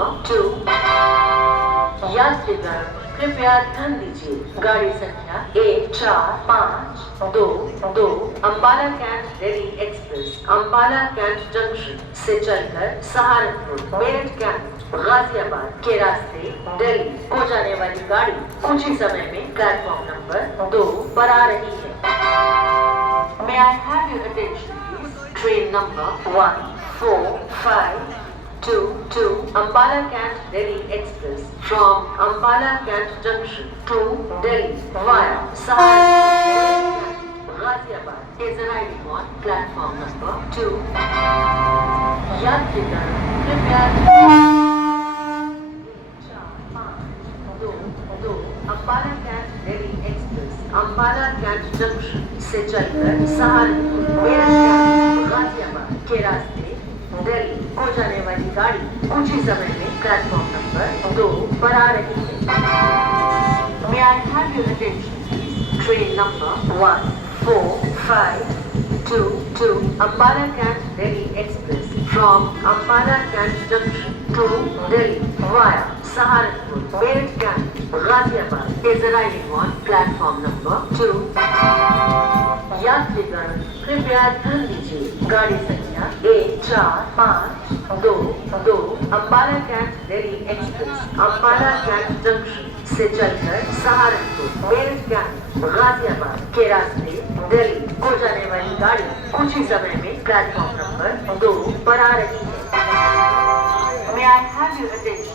Number 2। यात्रीगण कृपया ध्यान दीजिए, गाड़ी संख्या 1452 Ambala Cantt Delhi express Ambala Cantt junction से चलकर सहारनपुर मेरठ कैंट गाजियाबाद के रास्ते दिल्ली को जाने वाली गाड़ी कुछ ही समय में प्लेटफॉर्म नंबर 2 पर आ रही है। May I have your attention please? Train number 1452 Ambala Cant Delhi Express from Ambala Cant Junction to Delhi via Saharanpur Ghaziabad is arriving on platform number 2. यात्रीगण कृपया Ambala Cantt Delhi express Ambala Cantt junction से चलकर सहारनपुर मेरठ गाजियाबाद के रास्ते दिल्ली को जाने वाली गाड़ी कुछ ही समय में प्लेटफॉर्म नंबर 2 पर आ रही है। May I have your attention please? Train number 1452 Ambala Cant Delhi Express from Ambala Cant Junction to Delhi via Saharanpur Meerut Cant Ghaziabad is arriving on platform number 2. यात्रीगण कृपया ध्यान दीजिए, गाड़ी संख्या 1452 Ambala Cantt Delhi express Ambala Cantt junction से चलकर Saharanpur Meerut cantt Ghaziabad के रास्ते दिल्ली को जाने वाली गाड़ी कुछ ही समय में प्लेटफॉर्म नंबर 2 पर आ रही है। May I have your attention?